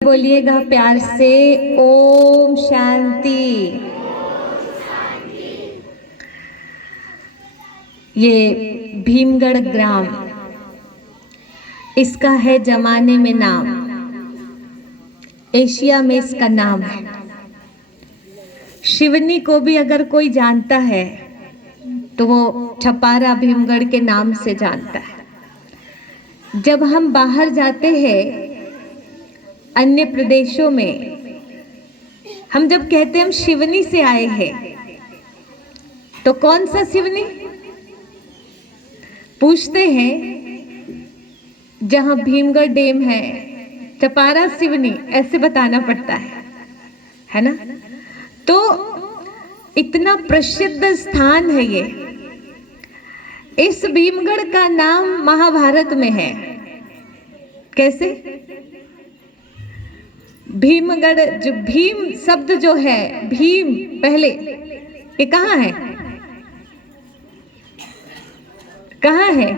बोलिएगा प्यार से, ओम शांति। ये भीमगढ़ ग्राम, इसका है जमाने में नाम, एशिया में इसका नाम है। शिवनी को भी अगर कोई जानता है तो वो छपारा भीमगढ़ के नाम से जानता है। जब हम बाहर जाते हैं अन्य प्रदेशों में, हम जब कहते हैं हम शिवनी से आए हैं, तो कौन सा शिवनी पूछते हैं? जहां भीमगढ़ डैम है, छपारा शिवनी ऐसे बताना पड़ता है ना। तो इतना प्रसिद्ध स्थान है ये। इस भीमगढ़ का नाम महाभारत में है। कैसे? भीमगढ़, जो भीम शब्द जो है, भीम पहले ये कहाँ है? कहाँ है?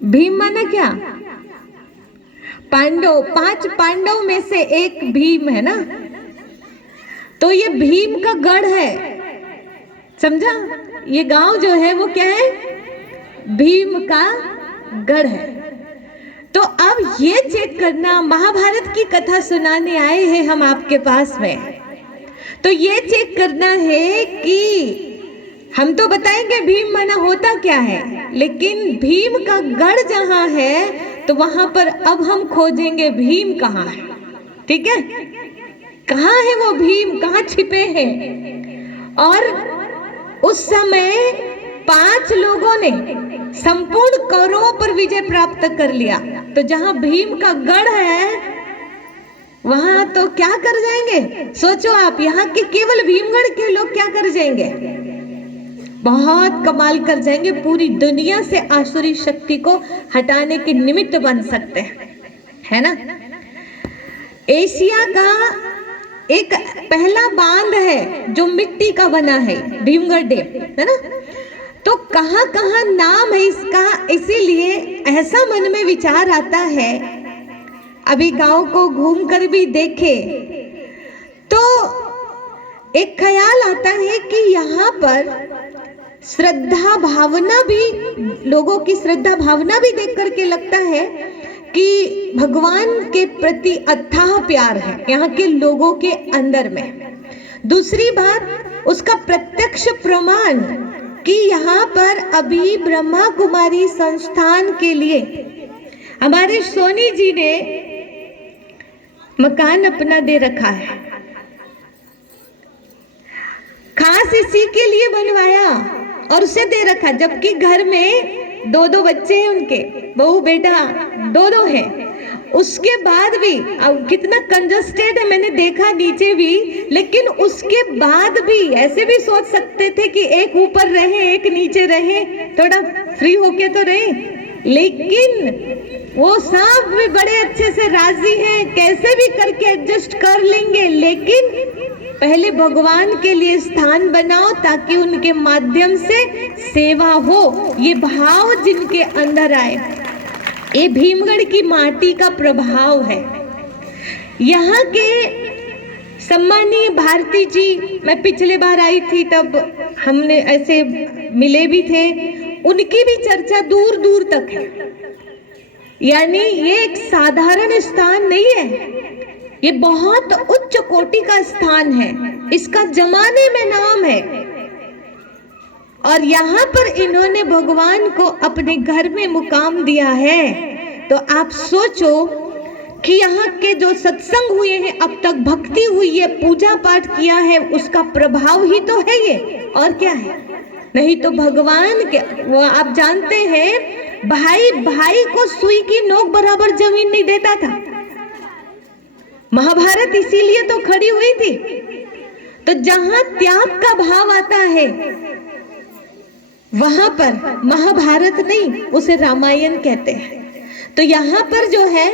भीम माना क्या? पांडव, 5 पांडव में से एक भीम है ना। तो ये भीम का गढ़ है, समझा? ये गांव जो है वो क्या है? भीम का गढ़ है। तो अब ये चेक करना, महाभारत की कथा सुनाने आए हैं हम आपके पास में, तो ये चेक करना है कि हम तो बताएंगे भीम माना होता क्या है, लेकिन भीम का गढ़ जहां है तो वहां पर अब हम खोजेंगे भीम कहाँ है। ठीक है? कहाँ है वो भीम, कहाँ छिपे हैं? और उस समय 5 लोगों ने संपूर्ण कौरवों पर विजय प्राप्त कर लिया। तो जहां भीम का गढ़ है वहां तो क्या कर जाएंगे? सोचो आप, यहाँ के केवल भीमगढ़ के लोग क्या कर जाएंगे? बहुत कमाल कर जाएंगे। पूरी दुनिया से आसुरी शक्ति को हटाने के निमित्त बन सकते हैं, है ना। एशिया का एक पहला बांध है जो मिट्टी का बना है, भीमगढ़ डैम, है ना। तो कहाँ कहाँ नाम है इसका, इसीलिए ऐसा मन में विचार आता है, अभी गांव को घूम कर भी देखे तो एक ख्याल आता है कि यहाँ पर श्रद्धा भावना भी, लोगों की श्रद्धा भावना भी देख करके लगता है कि भगवान के प्रति अथाह प्यार है यहाँ के लोगों के अंदर में। दूसरी बात, उसका प्रत्यक्ष प्रमाण कि यहाँ पर अभी ब्रह्मा कुमारी संस्थान के लिए हमारे सोनी जी ने मकान अपना दे रखा है, खास इसी के लिए बनवाया और उसे दे रखा, जबकि घर में 2 बच्चे हैं उनके, बहू बेटा 2 हैं। उसके बाद भी अब कितना कंजस्टेड है, मैंने देखा नीचे भी, लेकिन उसके बाद भी ऐसे भी सोच सकते थे कि एक ऊपर रहे एक नीचे रहे, थोड़ा फ्री होके तो रहे, लेकिन वो सब भी बड़े अच्छे से राजी हैं, कैसे भी करके एडजस्ट कर लेंगे, लेकिन पहले भगवान के लिए स्थान बनाओ ताकि उनके माध्यम से सेवा हो। ये भाव जिनके अंदर आए, ये भीमगढ़ की माटी का प्रभाव है। यहाँ के सम्मानीय भारती जी, मैं पिछले बार आई थी तब हमने ऐसे मिले भी थे, उनकी भी चर्चा दूर दूर तक है। यानी ये एक साधारण स्थान नहीं है, ये बहुत उच्च कोटि का स्थान है, इसका जमाने में नाम है। और यहाँ पर इन्होंने भगवान को अपने घर में मुकाम दिया है। तो आप सोचो कि यहाँ के जो सत्संग हुए हैं, अब तक भक्ति हुई है, पूजा पाठ किया है, उसका प्रभाव ही तो है ये, और क्या है। नहीं तो भगवान के, वो आप जानते हैं, भाई भाई को सुई की नोक बराबर जमीन नहीं देता था। महाभारत इसीलिए तो खड़ी हुई थी। तो जहां त्याग का भाव आता है वहां पर महाभारत नहीं, उसे रामायण कहते हैं। तो यहाँ पर जो है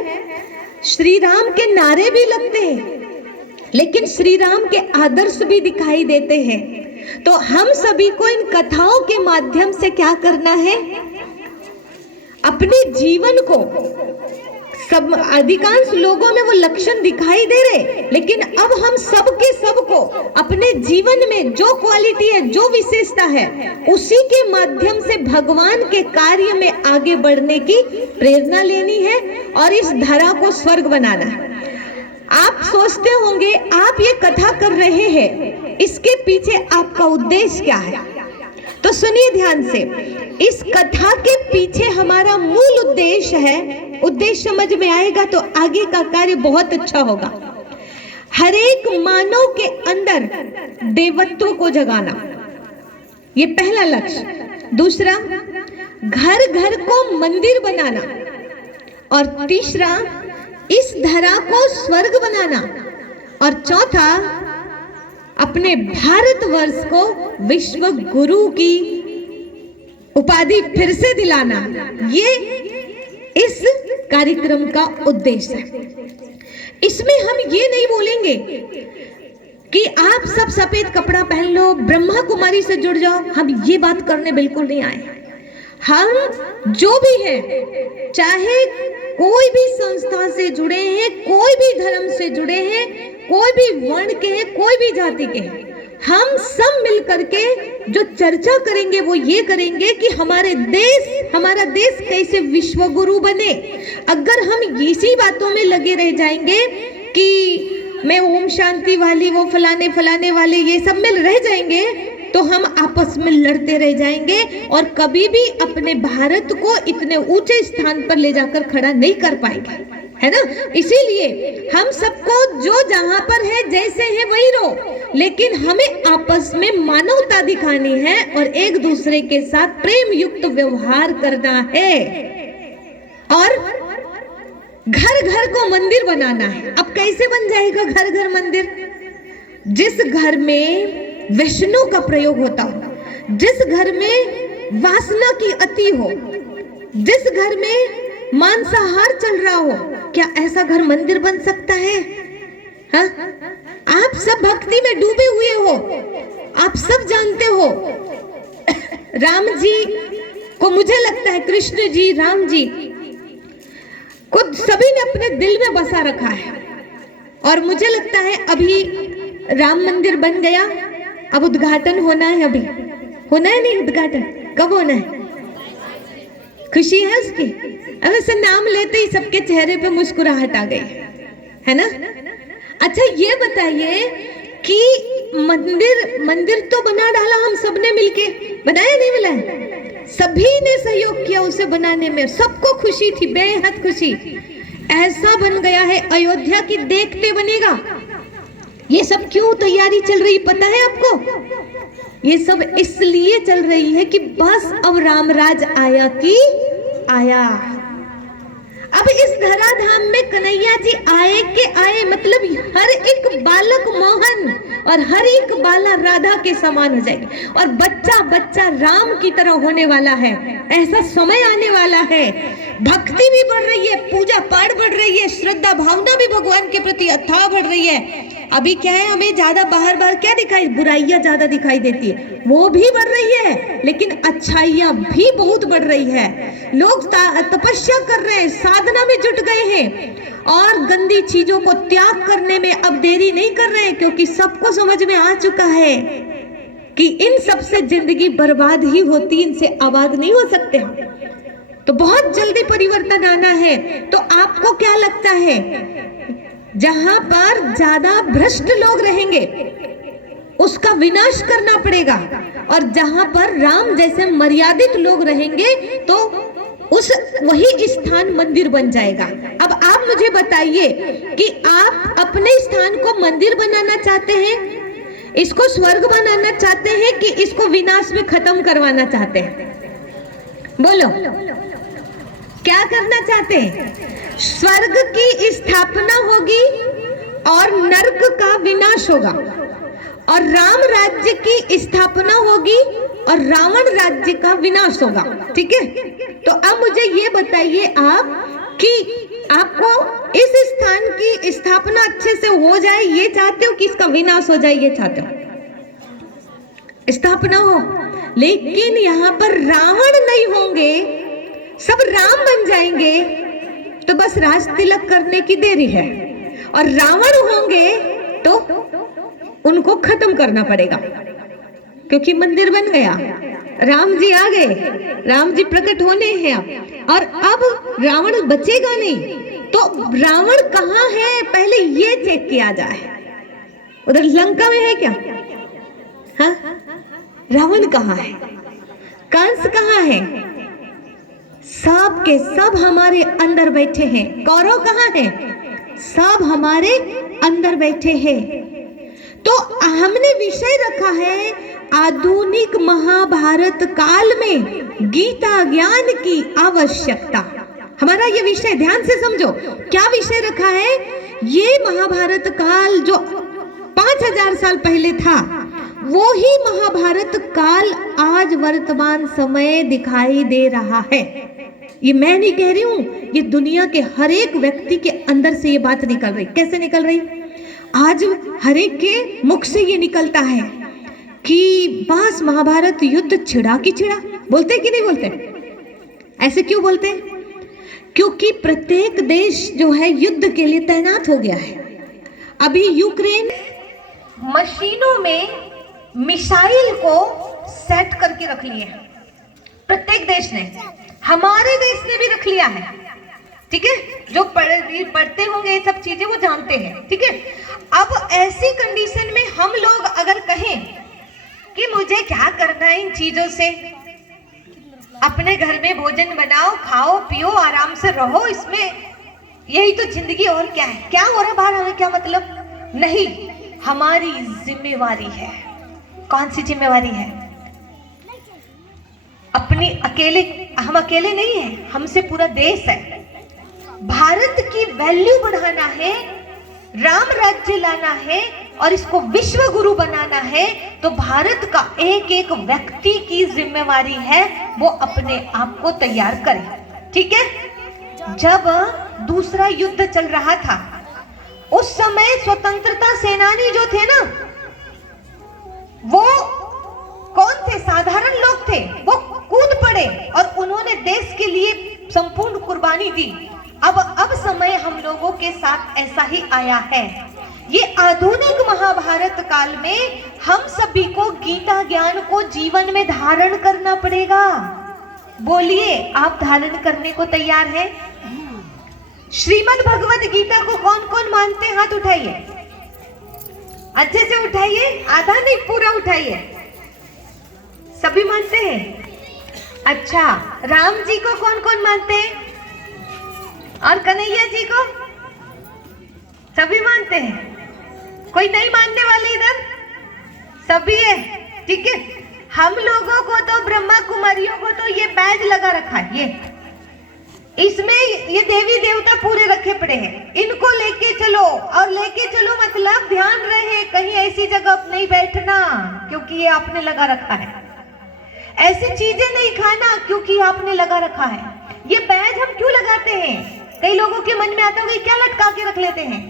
श्री राम के नारे भी लगते हैं, लेकिन श्री राम के आदर्श भी दिखाई देते हैं। तो हम सभी को इन कथाओं के माध्यम से क्या करना है? अपने जीवन को सब अधिकांश लोगों में वो लक्षण दिखाई दे रहे, लेकिन अब हम सबके सबको अपने जीवन में जो क्वालिटी है, जो विशेषता है, उसी के माध्यम से भगवान के कार्य में आगे बढ़ने की प्रेरणा लेनी है और इस धरा को स्वर्ग बनाना है। आप सोचते होंगे आप ये कथा कर रहे हैं, इसके पीछे आपका उद्देश्य क्या है? तो सुनिए ध्यान से, इस कथा के पीछे हमारा मूल उद्देश्य है, उद्देश्य समझ में आएगा तो आगे का कार्य बहुत अच्छा होगा। हर एक मानव के अंदर देवत्व को जगाना, ये पहला लक्ष्य। दूसरा, घर घर को मंदिर बनाना, और तीसरा, इस धरा को स्वर्ग बनाना, और चौथा, अपने भारतवर्ष को विश्व गुरु की उपाधि फिर से दिलाना। ये इस कार्यक्रम का उद्देश्य है। इसमें हम ये नहीं बोलेंगे कि आप सब सफेद कपड़ा पहन लो, ब्रह्मा कुमारी से जुड़ जाओ, हम ये बात करने बिल्कुल नहीं आए। हम जो भी है, चाहे कोई भी संस्था से जुड़े हैं, कोई भी धर्म से जुड़े हैं, कोई भी वर्ण के हैं, कोई भी जाति के हैं, हम सब मिल करके जो चर्चा करेंगे वो ये करेंगे कि हमारा देश कैसे विश्व गुरु बने। अगर हम इसी बातों में लगे रह जाएंगे कि मैं ओम शांति वाली, वो फलाने फलाने वाले, ये सब में रह जाएंगे, तो हम आपस में लड़ते रह जाएंगे और कभी भी अपने भारत को इतने ऊंचे स्थान पर ले जाकर खड़ा नहीं कर पाएंगे, है ना। इसीलिए हम सबको जो जहां पर है, जैसे है वही रहो, लेकिन हमें आपस में मानवता दिखानी है और एक दूसरे के साथ प्रेम युक्त व्यवहार करना है और घर घर को मंदिर बनाना है। अब कैसे बन जाएगा घर घर मंदिर? जिस घर में वैष्णो का प्रयोग होता हो, जिस घर में वासना की अति हो, जिस घर में मांसाहार चल रहा हो, क्या ऐसा घर मंदिर बन सकता है? हाँ? आप सब भक्ति में डूबे हुए हो, आप सब जानते हो राम जी को, मुझे लगता है कृष्ण जी, राम जी को सभी ने अपने दिल में बसा रखा है। और मुझे लगता है अभी राम मंदिर बन गया, अब उद्घाटन होना है। अभी होना है, नहीं उद्घाटन कब होना है? खुशी है उसकी? अब ऐसे नाम लेते ही सबके चेहरे पे मुस्कुराहट आ गई, है ना। अच्छा ये बताइए कि मंदिर तो बना डाला हम सबने मिलके, बनाया नहीं बनाया? सभी ने सहयोग किया उसे बनाने में, सबको खुशी थी, बेहद खुशी। ऐसा बन गया है अयोध्या की देखते बनेगा। ये सब क्यों तैयारी चल रही पता है आपको? ये सब इसलिए चल रही है कि बस अब रामराज आया कि आया। अब इस धराधाम में कन्हैया जी आए के आए, मतलब हर एक बालक मोहन और हर एक बाला राधा के समान हो जाएगी और बच्चा बच्चा राम की तरह होने वाला है। ऐसा समय आने वाला है, भक्ति भी बढ़ रही है, पूजा पाठ बढ़ रही है, श्रद्धा भावना भी भगवान के प्रति अथाह बढ़ रही है। अभी क्या है, हमें ज्यादा बाहर क्या दिखाई, बुराइयां ज्यादा दिखाई देती है, वो भी बढ़ रही है, लेकिन अच्छाइयां भी बहुत बढ़ रही है। लोग तपस्या कर रहे हैं, साधना में जुट गए हैं और गंदी चीजों को त्याग करने में अब देरी नहीं कर रहे हैं, क्योंकि सबको समझ में आ चुका है कि इन सब से जिंदगी बर्बाद ही होती, इनसे आबाद नहीं हो सकते हम। तो बहुत जल्दी परिवर्तन आना है। तो आपको क्या लगता है, जहां पर ज्यादा भ्रष्ट लोग रहेंगे उसका विनाश करना पड़ेगा, और जहां पर राम जैसे मर्यादित लोग रहेंगे तो वही स्थान मंदिर बन जाएगा। अब आप मुझे बताइए कि आप अपने स्थान को मंदिर बनाना चाहते हैं, इसको स्वर्ग बनाना चाहते हैं कि इसको विनाश में खत्म करवाना चाहते हैं? बोलो, क्या करना चाहते हैं? स्वर्ग की स्थापना होगी और नरक का विनाश होगा, और राम राज्य की स्थापना होगी और रावण राज्य का विनाश होगा। ठीक है, तो अब मुझे ये बताइए आप कि आपको इस स्थान की स्थापना अच्छे से हो जाए ये चाहते हो कि इसका विनाश हो जाए ये चाहते हो? स्थापना हो, लेकिन यहाँ पर रावण नहीं होंगे, सब राम बन जाएंगे, तो बस राज तिलक करने की देरी है, और रावण होंगे तो उनको खत्म करना पड़ेगा, क्योंकि मंदिर बन गया, राम जी आ गए, राम जी प्रकट होने हैं अब, और अब रावण बचेगा नहीं। तो रावण कहाँ है पहले ये चेक किया जाए। उधर लंका में है क्या? हाँ, रावण कहाँ है? कंस कहाँ है? सब के सब हमारे अंदर बैठे हैं। कौरव कहाँ है? सब हमारे अंदर बैठे हैं। तो हमने विषय रखा है आधुनिक महाभारत काल में गीता ज्ञान की आवश्यकता। हमारा ये विषय ध्यान से समझो, क्या विषय रखा है? ये महाभारत काल जो 5000 साल पहले था, वो ही महाभारत काल आज वर्तमान समय दिखाई दे रहा है। ये मैं नहीं कह रही हूं, ये दुनिया के हर एक व्यक्ति के अंदर से ये बात निकल रही। कैसे निकल रही? आज हर एक के मुख से ये निकलता है कि बस महाभारत युद्ध छिड़ा की छिड़ा। बोलते कि नहीं बोलते? ऐसे क्यों बोलते? क्योंकि प्रत्येक देश जो है युद्ध के लिए तैनात हो गया है। अभी यूक्रेन मशीनों में मिसाइल को सेट करके रख लिए हैं, प्रत्येक देश ने, हमारे देश ने भी रख लिया है। ठीक है, जो पढ़ते होंगे ये सब चीजें वो जानते हैं। ठीक है, अब ऐसी कंडीशन में हम लोग अगर कहें कि मुझे क्या करना है इन चीजों से, अपने घर में भोजन बनाओ, खाओ पियो, आराम से रहो, इसमें यही तो जिंदगी, और क्या है? क्या हो रहा बाहर, हमें क्या मतलब? नहीं, हमारी जिम्मेवारी है। कौन सी जिम्मेवारी है? अपनी अकेले, हम अकेले नहीं हैं, हमसे पूरा देश है। भारत की वैल्यू बढ़ाना है, राम राज्य लाना है और इसको विश्व गुरु बनाना है, तो भारत का एक एक व्यक्ति की जिम्मेवारी है वो अपने आप को तैयार करे। ठीक है, जब दूसरा युद्ध चल रहा था उस समय स्वतंत्रता सेनानी जो थे ना, वो कौन थे? साधारण लोग थे। वो कूद पड़े और उन्होंने देश के लिए संपूर्ण कुर्बानी दी। अब समय हम लोगों के साथ ऐसा ही आया है। ये आधुनिक महाभारत काल में हम सभी को गीता ज्ञान को जीवन में धारण करना पड़ेगा। बोलिए, आप धारण करने को तैयार हैं? श्रीमद् भगवद गीता को कौन कौन मानते हैं? हाथ उठाइए, अच्छे से उठाइए, आधा नहीं पूरा उठाइए। सभी मानते हैं? अच्छा, राम जी को कौन कौन मानते हैं? और कन्हैया जी को? सभी मानते हैं? कोई नहीं मानने वाले इधर? सभी है। ठीक है, हम लोगों को तो, ब्रह्मा कुमारियों को तो ये बैज लगा रखा है, ये इसमें ये देवी देवता पूरे रखे पड़े हैं, इनको लेके चलो। और लेके चलो मतलब ध्यान रहे कहीं ऐसी जगह नहीं बैठना, क्योंकि ये आपने लगा रखा है। ऐसी चीजें नहीं खाना, क्योंकि आपने लगा रखा है। ये बैज हम क्यों लगाते हैं? कई लोगों के मन में आता होगा क्या लटका के रख लेते हैं?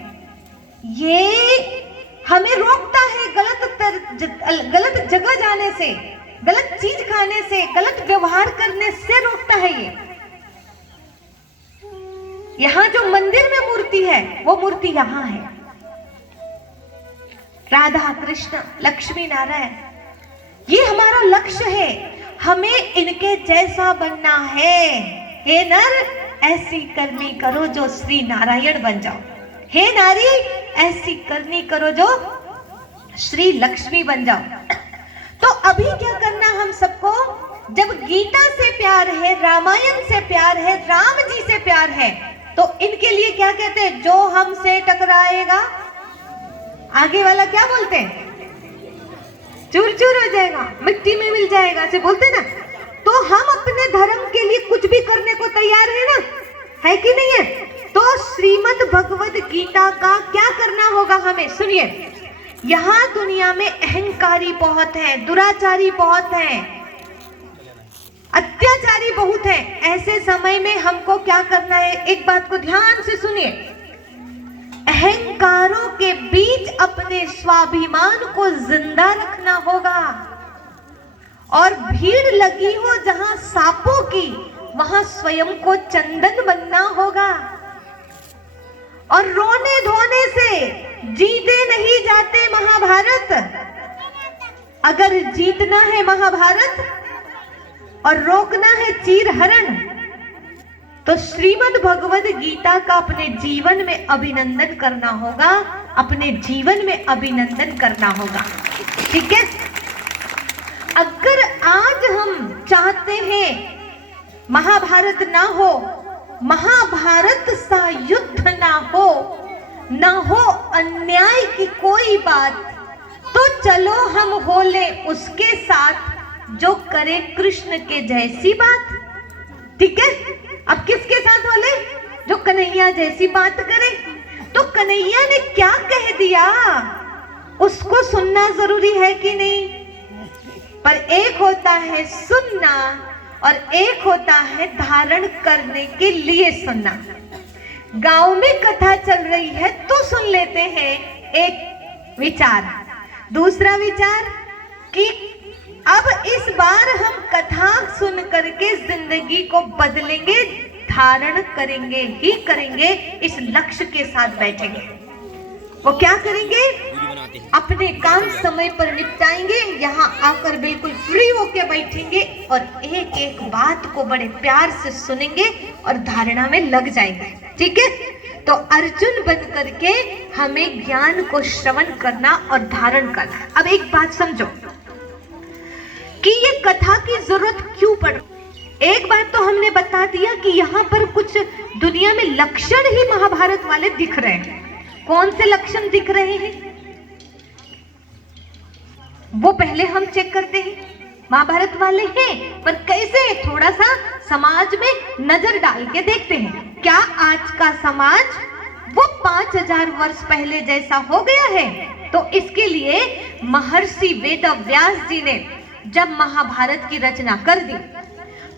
ये हमें रोकता है गलत जगह जाने से, गलत चीज खाने से, गलत व्यवहार करने से रोकता है। ये यहाँ जो मंदिर में मूर्ति है वो मूर्ति यहाँ है, राधा कृष्ण लक्ष्मी नारायण, ये हमारा लक्ष्य है। हमें इनके जैसा बनना है। हे नर ऐसी करनी करो जो श्री नारायण बन जाओ, हे नारी ऐसी करनी करो जो श्री लक्ष्मी बन जाओ। तो अभी क्या करना हम सबको? जब गीता से प्यार है, रामायण से प्यार है, राम जी से प्यार है, तो इनके लिए क्या कहते हैं? जो हमसे टकराएगा, आगे वाला क्या बोलते हैं? चूर चूर हो जाएगा, मिट्टी में मिल जाएगा, ऐसे बोलते ना। तो हम अपने धर्म के लिए कुछ भी करने को तैयार है ना, है कि नहीं है? तो श्रीमद् भगवद गीता का क्या करना होगा हमें? सुनिए, यहाँ दुनिया में अहंकारी बहुत है, दुराचारी बहुत है, अत्याचारी बहुत है। ऐसे समय में हमको क्या करना है? एक बात को ध्यान से सुनिए, अहंकारों के बीच अपने स्वाभिमान को जिंदा रखना होगा। और भीड़ लगी हो जहां सांपों की, वहां स्वयं को चंदन बनना होगा। और रोने धोने से जीते नहीं जाते महाभारत। अगर जीतना है महाभारत और रोकना है चीरहरण, तो श्रीमद् भगवद गीता का अपने जीवन में अभिनंदन करना होगा, अपने जीवन में अभिनंदन करना होगा। ठीक है, अगर आज हम चाहते हैं महाभारत ना हो, महाभारत सा युद्ध ना हो अन्याय की कोई बात, तो चलो हम हो ले उसके साथ जो करे कृष्ण के जैसी बात। ठीक है, अब किसके साथ बोले? जो कन्हैया जैसी बात करे। तो कन्हैया ने क्या कह दिया उसको सुनना जरूरी है कि नहीं? पर एक होता है सुनना और एक होता है धारण करने के लिए सुनना। गांव में कथा चल रही है तो सुन लेते हैं एक विचार। दूसरा विचार कि अब इस बार हम कथा सुन करके जिंदगी को बदलेंगे, धारण करेंगे ही करेंगे, इस लक्ष्य के साथ बैठेंगे। वो क्या करेंगे? अपने काम समय पर निपटाएंगे, यहाँ आकर बिल्कुल फ्री होके बैठेंगे और एक एक बात को बड़े प्यार से सुनेंगे और धारणा में लग जाएंगे। ठीक है, तो अर्जुन बन करके हमें ज्ञान को श्रवण करना और धारण करना। अब एक बात समझो कि ये कथा की जरूरत क्यों पड़। एक बात तो हमने बता दिया कि यहाँ पर कुछ दुनिया में लक्षण ही महाभारत वाले दिख रहे हैं। कौन से लक्षण दिख रहे हैं वो पहले हम चेक करते हैं। महाभारत वाले हैं पर कैसे, थोड़ा सा समाज में नजर डाल के देखते हैं। क्या आज का समाज वो 5000 वर्ष पहले जैसा हो गया है? तो इसके लिए महर्षि वेदव्यास जी ने जब महाभारत की रचना कर दी,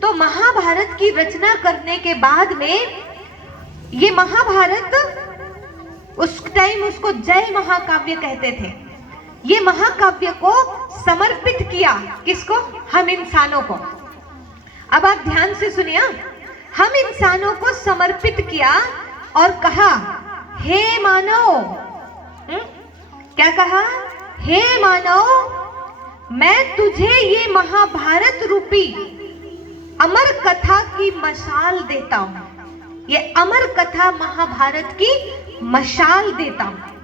तो महाभारत की रचना करने के बाद में ये महाभारत, उस टाइम उसको जय महाकाव्य कहते थे, ये महाकाव्य को समर्पित किया। किसको? हम इंसानों को। अब आप ध्यान से सुनिए, हम इंसानों को समर्पित किया और कहा, हे मानव, क्या कहा? हे मानव, मैं तुझे ये महाभारत रूपी अमर कथा की मशाल देता हूं। ये अमर कथा महाभारत की मशाल देता हूं।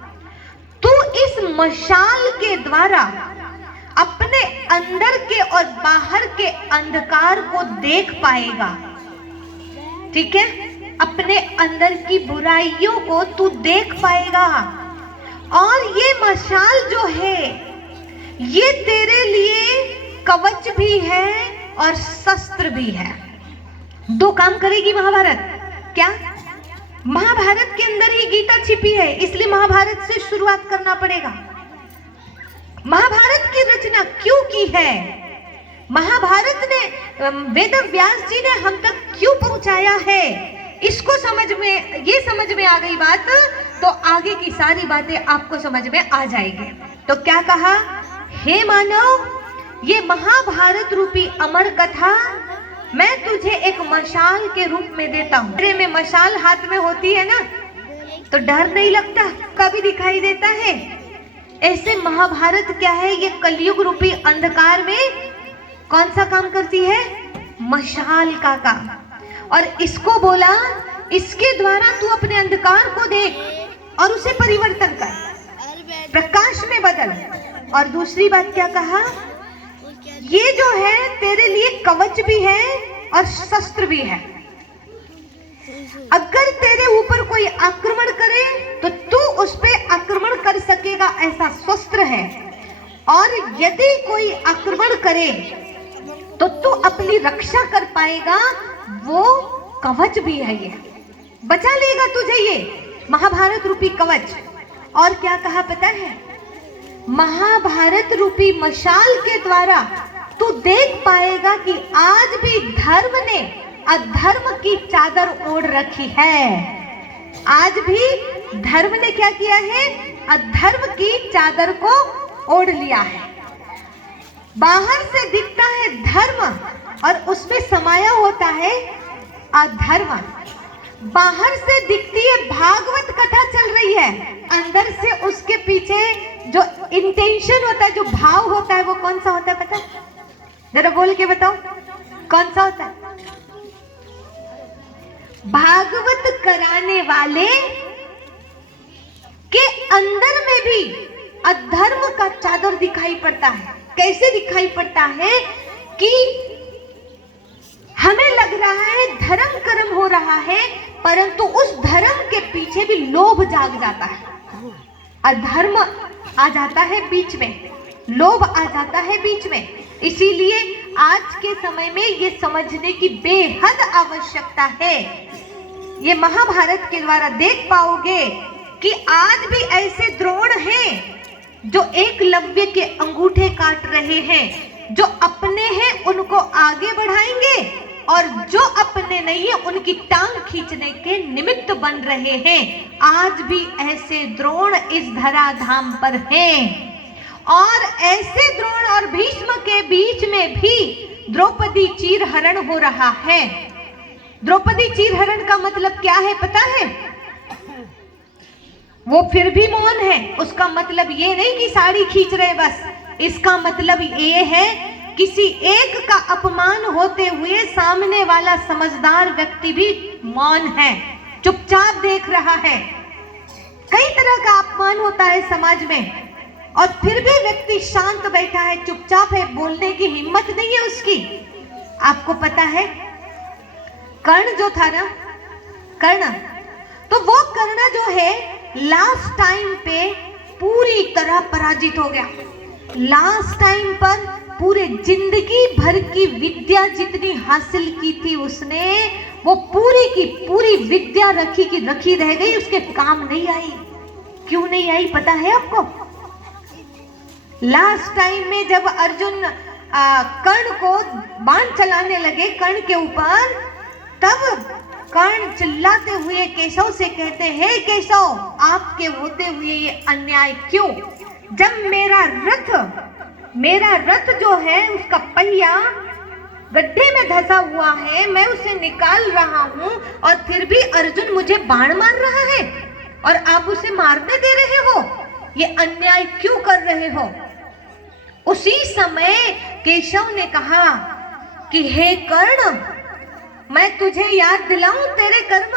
तू इस मशाल के द्वारा अपने अंदर के और बाहर के अंधकार को देख पाएगा। ठीक है, अपने अंदर की बुराइयों को तू देख पाएगा। और ये मशाल जो है ये तेरे लिए कवच भी है और शस्त्र भी है। दो काम करेगी महाभारत। क्या? महाभारत के अंदर ही गीता छिपी है, इसलिए महाभारत से शुरुआत करना पड़ेगा। महाभारत की रचना क्यों की है? महाभारत ने, वेदव्यास जी ने हम तक क्यों पहुंचाया है? इसको समझ में, ये समझ में आ गई बात, तो आगे की सारी बातें आपको समझ में आ जाएगी। तो क्या कहा? हे मानव, ये महाभारत रूपी अमर कथा मैं तुझे एक मशाल के रूप में देता हूँ। तेरे में मशाल हाथ में होती है ना, तो डर नहीं लगता, कभी दिखाई देता है। ऐसे महाभारत क्या है? ये कलयुग रूपी अंधकार में कौन सा काम करती है? मशाल का काम। और इसको बोला, इसके द्वारा तू अपने अंधकार को देख और उसे परिवर्तन कर, प्रकाश में बदल। और दूसरी बात क्या कहा? ये जो है तेरे लिए कवच भी है और शस्त्र भी है। अगर तेरे ऊपर कोई आक्रमण करे तो तू उस पर आक्रमण कर सकेगा, ऐसा शस्त्र है। और यदि कोई आक्रमण करे तो तू अपनी रक्षा कर पाएगा, वो कवच भी है। ये बचा लेगा तुझे, ये महाभारत रूपी कवच। और क्या कहा पता है? महाभारत रूपी मशाल के द्वारा तू देख पाएगा कि आज भी धर्म ने अधर्म की चादर ओढ़ रखी है। आज भी धर्म ने क्या किया है? अधर्म की चादर को ओढ़ लिया है। बाहर से दिखता है धर्म और उसमें समाया होता है अधर्म। बाहर से दिखती है भागवत कथा चल रही है, अंदर से उसके पीछे जो इंटेंशन होता है, जो भाव होता है, वो कौन सा होता है पता है? जरा बोल के बताओ कौन सा होता है? भागवत कराने वाले के अंदर में भी अधर्म का चादर दिखाई पड़ता है। कैसे दिखाई पड़ता है कि हमें लग रहा है धर्म कर्म हो रहा है, परंतु उस धर्म के पीछे भी लोभ जाग जाता है, अधर्म आ जाता है बीच में, लोभ आ जाता है बीच में। इसीलिए आज के समय में ये समझने की बेहद आवश्यकता है। ये महाभारत के द्वारा देख पाओगे कि आज भी ऐसे द्रोण हैं जो एकलव्य के अंगूठे काट रहे हैं, जो अपने हैं उनको आगे बढ़ाएंगे और जो अपने नहीं है उनकी टांग खींचने के निमित्त बन रहे हैं। आज भी ऐसे द्रोण इस धराधाम पर हैं और ऐसे द्रोण और भीष्म के बीच में भी द्रौपदी चीरहरण हो रहा है। द्रौपदी चीरहरण का मतलब क्या है पता है? वो फिर भी मौन है। उसका मतलब ये नहीं कि साड़ी खींच रहे बस, इसका मतलब ये है किसी एक का अपमान होते हुए सामने वाला समझदार व्यक्ति भी मौन है, चुपचाप देख रहा है। कई तरह का अपमान होता है समाज में और फिर भी व्यक्ति शांत बैठा है, चुपचाप है, बोलने की हिम्मत नहीं है उसकी। आपको पता है कर्ण जो था ना, कर्ण, तो वो कर्ण जो है लास्ट टाइम पे पूरी तरह पराजित हो गया। लास्ट टाइम पर पूरे जिंदगी भर की विद्या जितनी हासिल की थी उसने, वो पूरी की पूरी विद्या रखी की रखी रह गई, उसके काम नहीं आई। क्यों नहीं आई पता है आपको? लास्ट टाइम में जब अर्जुन कर्ण को बाण चलाने लगे कर्ण के ऊपर, तब कर्ण चिल्लाते हुए केशव से कहते हैं, केशव आपके होते हुए ये अन्याय क्यों? जब मेरा रथ जो है उसका पहिया गड्ढे में धंसा हुआ है, मैं उसे निकाल रहा हूं और फिर भी अर्जुन मुझे बाण मार रहा है और आप उसे मारने दे रहे हो, ये अन्याय क्यों कर रहे हो? उसी समय केशव ने कहा कि हे कर्ण, मैं तुझे याद दिलाऊं तेरे कर्म,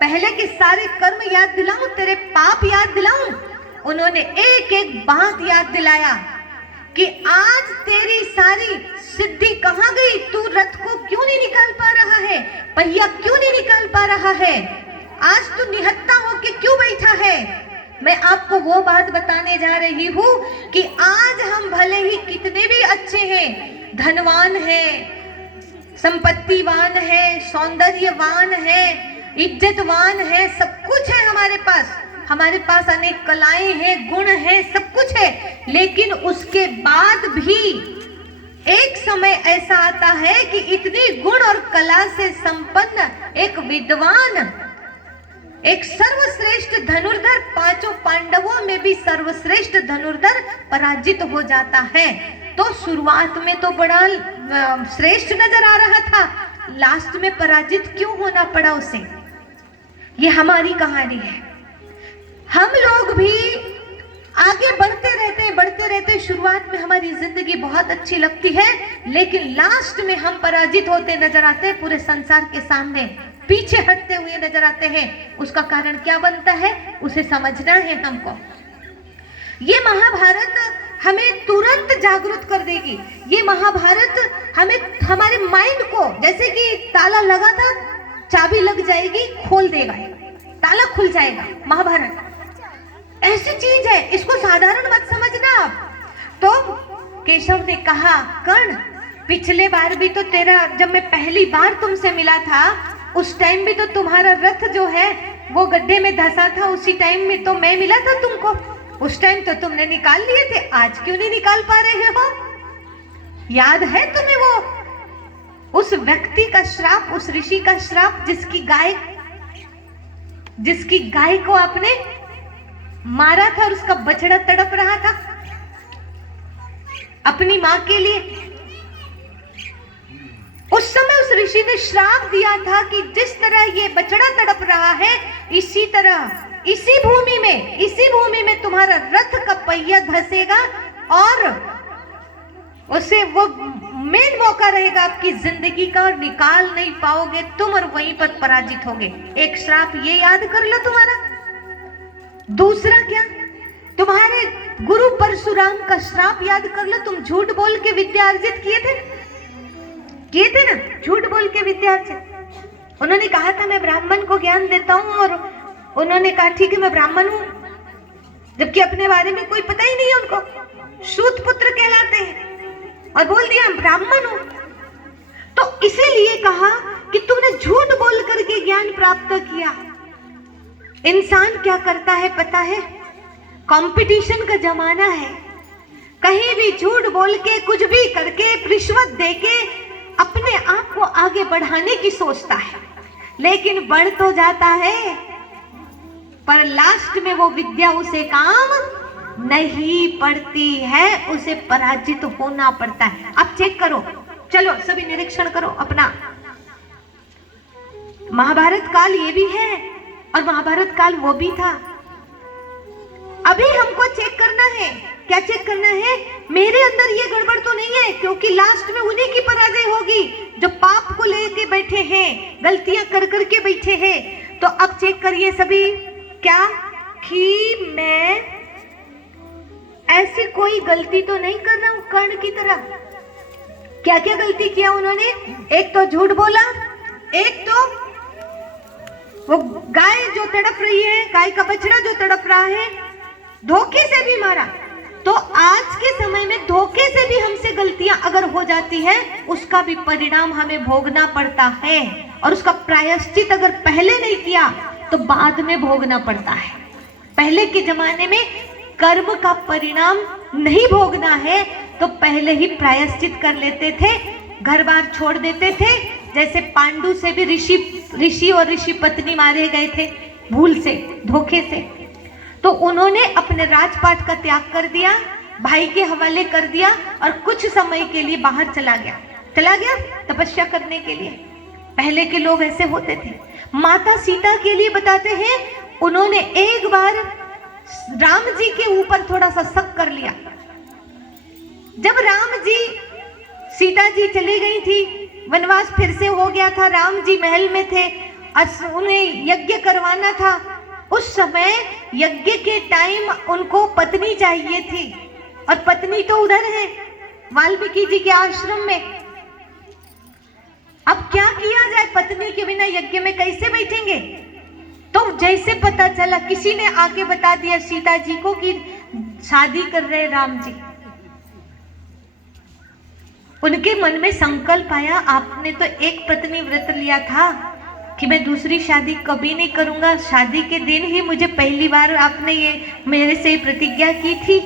पहले के सारे कर्म याद दिलाऊं, तेरे पाप याद दिलाऊं। उन्होंने एक एक बात याद दिलाया कि आज तेरी सारी सिद्धि कहां गई? तू रथ को क्यों नहीं निकाल पा रहा है? पहिया क्यों नहीं निकाल पा रहा है? आज तू निहत्था होके क्यों बैठा है? मैं आपको वो बात बताने जा रही हूं कि आज हम भले ही कितने भी अच्छे हैं, धनवान हैं, संपत्तिवान है, सौंदर्यवान है, इज्जतवान है, सब कुछ है हमारे पास अनेक कलाएं हैं, गुण है, सब कुछ है, लेकिन उसके बाद भी एक समय ऐसा आता है कि इतनी गुण और कला से संपन्न एक विद्वान, एक सर्वश्रेष्ठ धनुर्धर, पांचों पांडवों में भी सर्वश्रेष्ठ धनुर्धर पराजित हो जाता है। तो शुरुआत में तो बड़ा श्रेष्ठ नजर आ रहा था, लास्ट में पराजित क्यों होना पड़ा उसे? ये हमारी कहानी है। हम लोग भी आगे बढ़ते रहते, शुरुआत में हमारी जिंदगी बहुत अच्छी लगती है, लेकिन लास्ट में हम पराजित होते नजर आते हैं, पूरे संसार के सामने पीछे हटते हुए नजर आते हैं। उसका कारण क्या बनता है उसे समझना है हमको। ये महाभारत हमें तुरंत जागरूक कर देगी। ये महाभारत हमें, हमारे माइंड को, जैसे कि ताला लगा था, चाबी लग जाएगी, खोल देगा, ताला खुल जाएगा। महाभारत ऐसी चीज है, इसको साधारण मत समझना आप। तो केशव ने कहा, कर्ण, पिछले बार भी तो तेरा, जब मैं पहली बार तुमसे मिला था उस टाइम भी तो तुम्हारा रथ जो है वो गड्ढे में धंसा था, उसी टाइम में तो मैं मिला था तुमको, उस टाइम तो तुमने निकाल लिए थे, आज क्यों नहीं निकाल पा रहे हो? याद है तुम्हें वो उस व्यक्ति का श्राप, उस ऋषि का श्राप, जिसकी गाय को आपने मारा था और उसका बछड़ा तड़प रहा था अपनी मां के लिए? उस समय उस ऋषि ने श्राप दिया था कि जिस तरह ये बछड़ा तड़प रहा है, इसी तरह इसी भूमि में तुम्हारा रथ का पहिया धंसेगा और उसे वो मेन मौका रहेगा आपकी जिंदगी का और निकाल नहीं पाओगे तुम और वहीं पर पराजित होगे। एक श्राप ये याद कर लो तुम्हारा। दूसरा क्या, तुम्हारे गुरु परशुराम का श्राप याद कर लो। तुम झूठ बोल के विद्या अर्जित किए थे ना, झूठ बोल के विद्या अर्जित। उन्होंने कहा था मैं ब्राह्मण को ज्ञान देता हूं और उन्होंने कहा ठीक है मैं ब्राह्मण हूं, जबकि अपने बारे में कोई पता ही नहीं है उनको, सूत पुत्र कहलाते हैं, और बोल दिया ब्राह्मण हूं। तो इसीलिए कहा कि तुमने झूठ बोल करके ज्ञान प्राप्त किया। इंसान क्या करता है पता है, कंपटीशन का जमाना है, कहीं भी झूठ बोल के कुछ भी करके रिश्वत देके अपने आप को आगे बढ़ाने की सोचता है, लेकिन बढ़ तो जाता है पर लास्ट में वो विद्या उसे काम नहीं पड़ती है, उसे पराजित होना पड़ता है। अब चेक करो, चलो सभी निरीक्षण करो अपना। महाभारत काल ये भी है और महाभारत काल वो भी था। अभी हमको चेक करना है, क्या चेक करना है, मेरे अंदर ये गड़बड़ तो नहीं है, क्योंकि लास्ट में उन्हीं की पराजय होगी जो पाप को लेके बैठे हैं, गलतियां कर करके बैठे हैं। तो अब चेक करिए सभी, क्या कि मैं ऐसी कोई गलती तो नहीं कर रहा हूं कर्ण की तरह। क्या क्या गलती किया उन्होंने, एक तो झूठ बोला, एक तो वो गाय जो तड़प रही है, गाय का बछड़ा जो तड़प रहा है, धोखे से भी मारा। तो आज के समय में धोखे से भी हमसे गलतियां अगर हो जाती है, उसका भी परिणाम हमें भोगना पड़ता है, और उसका प्रायश्चित अगर पहले नहीं किया तो बाद में भोगना पड़ता है। पहले के जमाने में कर्म का परिणाम नहीं भोगना है तो पहले ही प्रायश्चित कर लेते थे, घर बार छोड़ देते थे। जैसे पांडु से भी ऋषि और ऋषि पत्नी मारे गए थे भूल से, धोखे से। तो उन्होंने अपने राजपाट का त्याग कर दिया, भाई के हवाले कर दिया और कुछ समय के लिए बाहर चला गया तपस्या करने के लिए। पहले के लोग ऐसे होते थे। माता सीता के लिए बताते हैं, उन्होंने एक बार राम जी के ऊपर थोड़ा सा शक कर लिया। जब राम जी, सीता जी चली गई थी, वनवास फिर से हो गया था, राम जी महल में थे और उन्हें यज्ञ करवाना था। उस समय यज्ञ के टाइम उनको पत्नी चाहिए थी और पत्नी तो उधर है वाल्मीकि जी के आश्रम में। अब क्या किया जाए, पत्नी के बिना यज्ञ में कैसे बैठेंगे। तो जैसे पता चला, किसी ने आके बता दिया सीता जी को कि शादी कर रहे राम जी। उनके मन में संकल्प आया, आपने तो एक पत्नी व्रत लिया था कि मैं दूसरी शादी कभी नहीं करूंगा, शादी के दिन ही मुझे पहली बार आपने ये मेरे से प्रतिज्ञा की थी।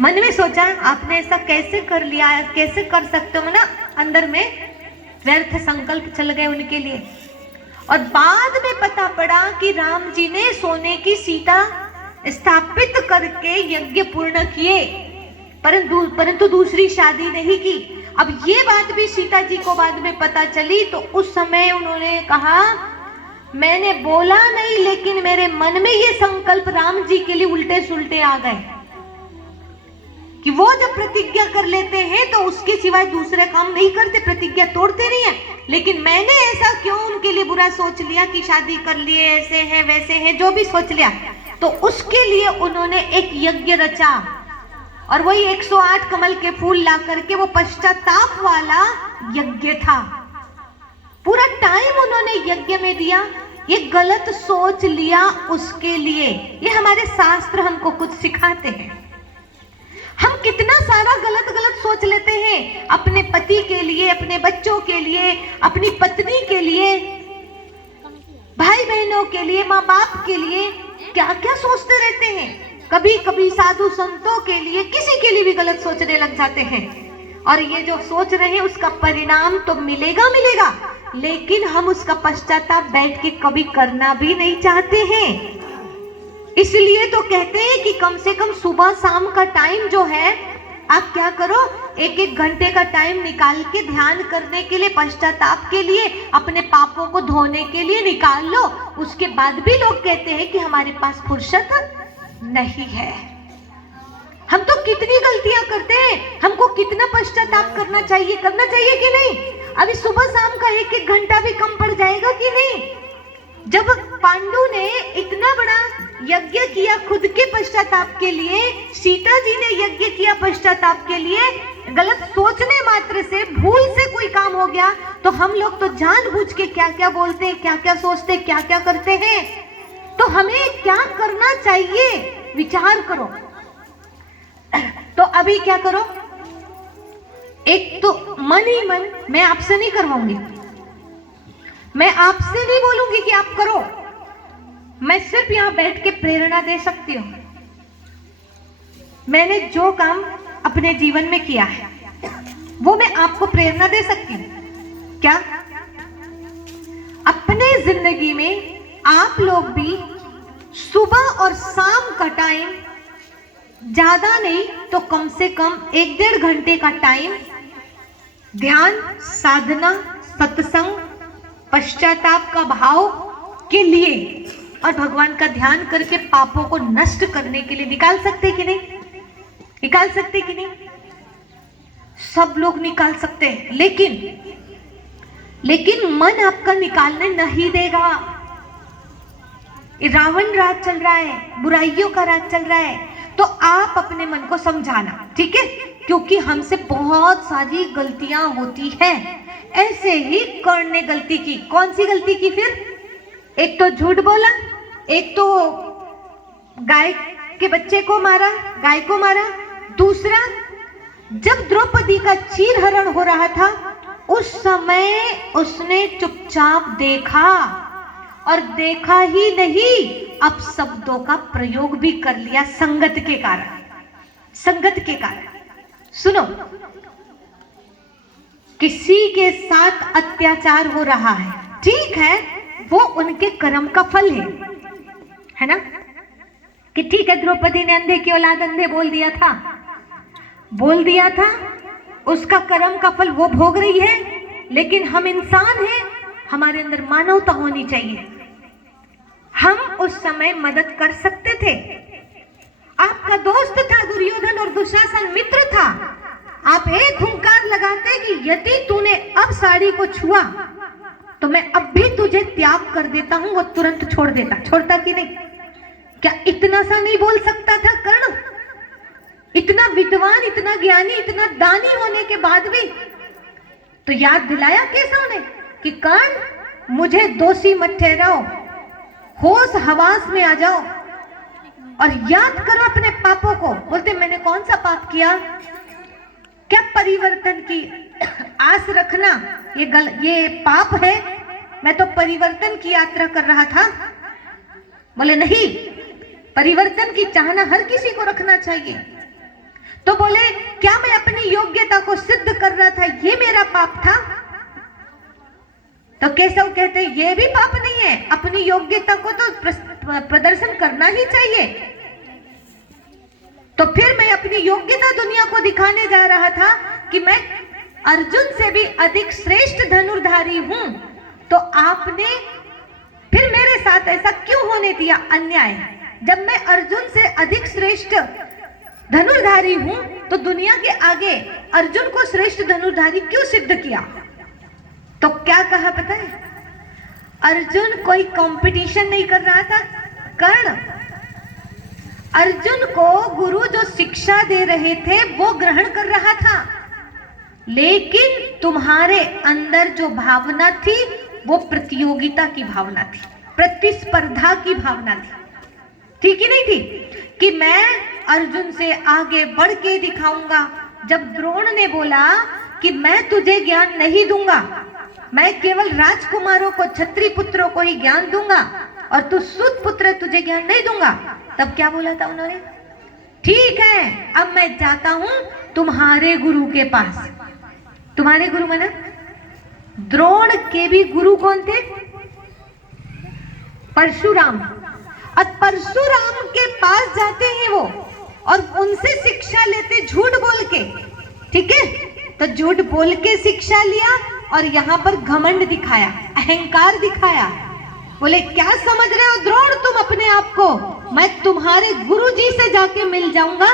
मन में सोचा आपने ऐसा कैसे कर लिया, कैसे कर सकते हो ना, अंदर में व्यर्थ संकल्प चल गए उनके लिए। और बाद में पता पड़ा कि राम जी ने सोने की सीता स्थापित करके यज्ञ पूर्ण किए, परंतु दूसरी शादी नहीं की। अब ये बात भी सीता जी को बाद में पता चली, तो उस समय उन्होंने कहा मैंने बोला नहीं, लेकिन मेरे मन में ये संकल्प राम जी के लिए उल्टे सुलटे आ गए कि वो जब प्रतिज्ञा कर लेते हैं तो उसके सिवाय दूसरे काम नहीं करते, प्रतिज्ञा तोड़ते नहीं है। लेकिन मैंने ऐसा क्यों उनके लिए बुरा सोच लिया कि शादी कर लिए, ऐसे हैं वैसे हैं, जो भी सोच लिया। तो उसके लिए उन्होंने एक यज्ञ रचा और वही 108 कमल के फूल ला करके वो पश्चाताप वाला यज्ञ था। पूरा टाइम उन्होंने यज्ञ में दिया, ये गलत सोच लिया उसके लिए। ये हमारे शास्त्र हमको कुछ सिखाते हैं। हम कितना सारा गलत सोच लेते हैं अपने पति के लिए, अपने बच्चों के लिए, अपनी पत्नी के लिए, भाई बहनों के लिए, माँ बाप के लिए, क्या क्या सोचते रहते हैं। कभी कभी साधु संतों के लिए, किसी के लिए भी गलत सोचने लग जाते हैं। और ये जो सोच रहे हैं उसका परिणाम तो मिलेगा, लेकिन हम उसका पश्चाताप बैठ के कभी करना भी नहीं चाहते हैं। इसलिए तो कहते हैं कि कम से कम सुबह शाम का टाइम जो है आप क्या करो, एक एक घंटे का टाइम निकाल के ध्यान करने के लिए, पश्चाताप के लिए, अपने पापों को धोने के लिए निकाल लो। उसके बाद भी लोग कहते हैं कि हमारे पास फुर्सत नहीं है। हम तो कितनी गलतियां करते हैं, हमको कितना पश्चाताप करना चाहिए कि नहीं? अभी सुबह शाम का एक एक घंटा भी कम पड़ जाएगा कि नहीं? जब पांडु ने इतना बड़ा यज्ञ किया खुद के पश्चाताप के लिए, सीता जी ने यज्ञ किया पश्चाताप के लिए, गलत सोचने मात्र से, भूल से कोई काम हो गया तो हम लोग तो जानबूझ के क्या क्या बोलते हैं, क्या क्या सोचते हैं, क्या क्या करते हैं। तो हमें क्या करना चाहिए, विचार करो। तो अभी क्या करो, एक तो मन ही मन, मैं आपसे नहीं करवाऊंगी, मैं आपसे नहीं बोलूंगी कि आप करो, मैं सिर्फ यहां बैठ के प्रेरणा दे सकती हूं। मैंने जो काम अपने जीवन में किया है वो मैं आपको प्रेरणा दे सकती हूं। क्या? अपने जिंदगी में आप लोग भी सुबह और शाम का टाइम, ज्यादा नहीं तो कम से कम 1-1.5 घंटे का टाइम ध्यान, साधना, सत्संग, पश्चाताप का भाव के लिए और भगवान का ध्यान करके पापों को नष्ट करने के लिए निकाल सकते कि नहीं? निकाल सकते कि नहीं? सब लोग निकाल सकते हैं, लेकिन मन आपका निकालने नहीं देगा। रावण राज चल रहा है, बुराइयों का राज चल रहा है, तो आप अपने मन को समझाना, ठीक है? क्योंकि हमसे बहुत सारी गलतियां होती हैं। ऐसे ही कर्ण ने गलती की। कौन सी गलती की फिर? एक तो झूठ बोला, एक तो गाय के बच्चे को मारा, गाय को मारा। दूसरा, जब द्रौपदी का चीरहरण हो रहा था उस समय उसने चुपचाप देखा, और देखा ही नहीं, अब शब्दों का प्रयोग भी कर लिया संगत के कारण। संगत के कारण सुनो, किसी के साथ अत्याचार हो रहा है, ठीक है, वो उनके कर्म का फल है ना? कि ठीक है, द्रौपदी ने अंधे की औलाद अंधे बोल दिया था, उसका कर्म का फल वो भोग रही है। लेकिन हम इंसान हैं, हमारे अंदर मानवता होनी चाहिए। हम उस समय मदद कर सकते थे। आपका दोस्त था दुर्योधन और दुशासन मित्र था। आप एक हुंकार लगाते कि यदि तूने अब साड़ी को छुआ तो मैं अब भी तुझे त्याग कर देता हूं, वो तुरंत छोड़ता कि नहीं? क्या इतना सा नहीं बोल सकता था कर्ण? इतना विद्वान, इतना ज्ञानी, इतना दानी होने के बाद भी तो याद दिलाया केशव ने कि कर्ण, मुझे दोषी मत ठहराओ, होश हवास में आ जाओ और याद करो अपने पापों को। बोलते मैंने कौन सा पाप किया? क्या परिवर्तन की आस रखना ये पाप है? मैं तो परिवर्तन की यात्रा कर रहा था। बोले नहीं, परिवर्तन की चाहना हर किसी को रखना चाहिए। तो बोले क्या मैं अपनी योग्यता को सिद्ध कर रहा था, ये मेरा पाप था? तो केशव कहते ये भी पाप नहीं है, अपनी योग्यता को तो प्रदर्शन करना ही चाहिए। तो फिर मैं अपनी योग्यता दुनिया को दिखाने जा रहा था कि मैं अर्जुन से भी अधिक श्रेष्ठ धनुर्धारी हूं। तो आपने फिर मेरे साथ ऐसा क्यों होने दिया अन्याय? जब मैं अर्जुन से अधिक श्रेष्ठ धनुर्धारी हूं तो दुनिया के आगे अर्जुन को श्रेष्ठ धनुर्धारी क्यों सिद्ध किया? तो क्या कहा पता है? अर्जुन कोई कंपटीशन नहीं कर रहा था। कर्ण, अर्जुन को गुरु जो शिक्षा दे रहे थे वो ग्रहण कर रहा था, लेकिन तुम्हारे अंदर जो भावना थी वो प्रतियोगिता की भावना थी, प्रतिस्पर्धा की भावना थी। ठीक ही नहीं थी कि मैं अर्जुन से आगे बढ़ के दिखाऊंगा। जब द्रोण ने बोला कि मैं तुझे ज्ञान नहीं दूंगा, मैं केवल राजकुमारों को, क्षत्रिय पुत्रों को ही ज्ञान दूंगा और तू सूत पुत्र, तुझे ज्ञान नहीं दूंगा, तब क्या बोला था उन्होंने? ठीक है, अब मैं जाता हूं तुम्हारे गुरु के पास। तुम्हारे गुरु माना द्रोण के भी गुरु कौन थे? परशुराम। और परशुराम के पास जाते हैं वो, और उनसे शिक्षा लेते झूठ बोल के, ठीक है। तो झूठ बोल के शिक्षा लिया और यहाँ पर घमंड दिखाया, अहंकार दिखाया। बोले क्या समझ रहे हो द्रोण तुम अपने आप को, मैं तुम्हारे गुरुजी से जाके मिल जाऊंगा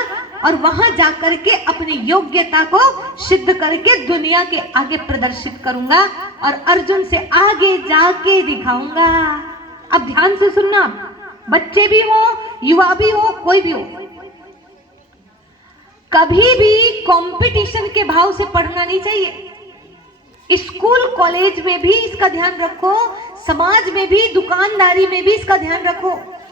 और वहां जाकर के अपनी योग्यता को सिद्ध करके दुनिया के आगे प्रदर्शित करूंगा और अर्जुन से आगे जाके दिखाऊंगा। अब ध्यान से सुनना, बच्चे भी हो, युवा भी हो, कोई भी हो, कभी भी कंपटीशन के भाव से पढ़ना नहीं चाहिए। स्कूल कॉलेज में भी इसका ध्यान रखो, समाज में भी, दुकानदारी में भी इसका ध्यान रखो।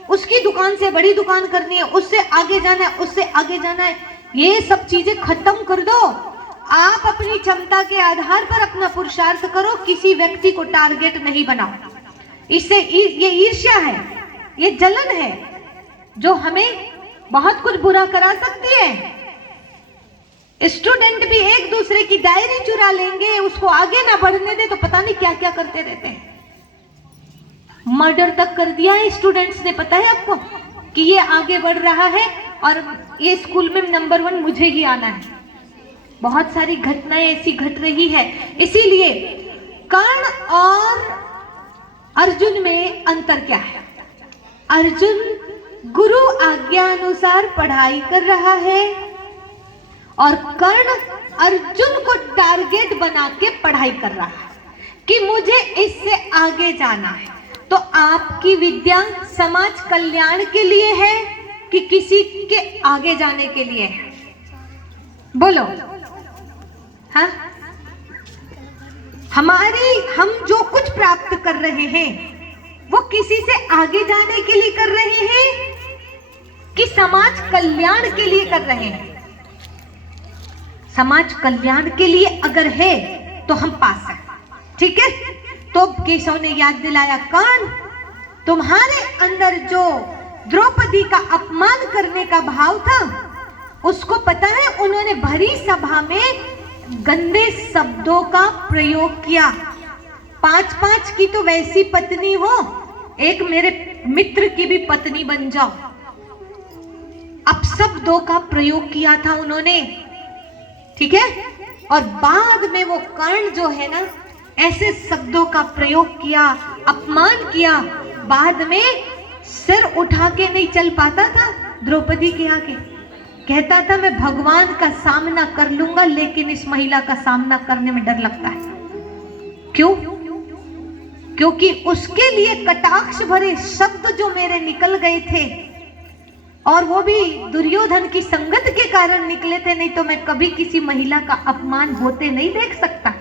उसकी दुकान से बड़ी दुकान करनी है, उससे आगे जाना है, उससे आगे जाना है, ये सब चीजें खत्म कर दो। आप अपनी क्षमता के आधार पर अपना पुरुषार्थ करो, किसी व्यक्ति को टारगेट नहीं बनाओ। इससे ये ईर्ष्या है, ये जलन है जो हमें बहुत कुछ बुरा करा सकती है। स्टूडेंट भी एक दूसरे की डायरी चुरा लेंगे, उसको आगे ना बढ़ने दे तो पता नहीं क्या क्या करते रहते हैं। मर्डर तक कर दिया है स्टूडेंट्स ने, पता है आपको, कि ये आगे बढ़ रहा है और ये स्कूल में नंबर 1 मुझे ही आना है। बहुत सारी घटनाएं ऐसी घट रही है। इसीलिए कर्ण और अर्जुन में अंतर क्या है? अर्जुन गुरु आज्ञा अनुसार पढ़ाई कर रहा है और कर्ण अर्जुन को टारगेट बना के पढ़ाई कर रहा है कि मुझे इससे आगे जाना है। तो आपकी विद्या समाज कल्याण के लिए है कि किसी के आगे जाने के लिए है? बोलो। हाँ, हम जो कुछ प्राप्त कर रहे हैं वो किसी से आगे जाने के लिए कर रहे हैं कि समाज कल्याण के लिए कर रहे हैं? समाज कल्याण के लिए अगर है तो हम पास हैं, ठीक है। तो केशव ने याद दिलाया, कर्ण तुम्हारे अंदर जो द्रौपदी का अपमान करने का भाव था, उसको पता है उन्होंने भरी सभा में गंदे शब्दों का प्रयोग किया। 5-5 की तो वैसी पत्नी हो, एक मेरे मित्र की भी पत्नी बन जाओ। अपशब्दों का प्रयोग किया था उन्होंने, ठीक है। और बाद में वो कर्ण जो है ना, ऐसे शब्दों का प्रयोग किया, अपमान किया, बाद में सिर उठा के नहीं चल पाता था द्रौपदी के आगे। कहता था मैं भगवान का सामना कर लूंगा, लेकिन इस महिला का सामना करने में डर लगता है। क्यों? क्योंकि उसके लिए कटाक्ष भरे शब्द जो मेरे निकल गए थे, और वो भी दुर्योधन की संगत के कारण निकले थे, नहीं तो मैं कभी किसी महिला का अपमान होते नहीं देख सकता।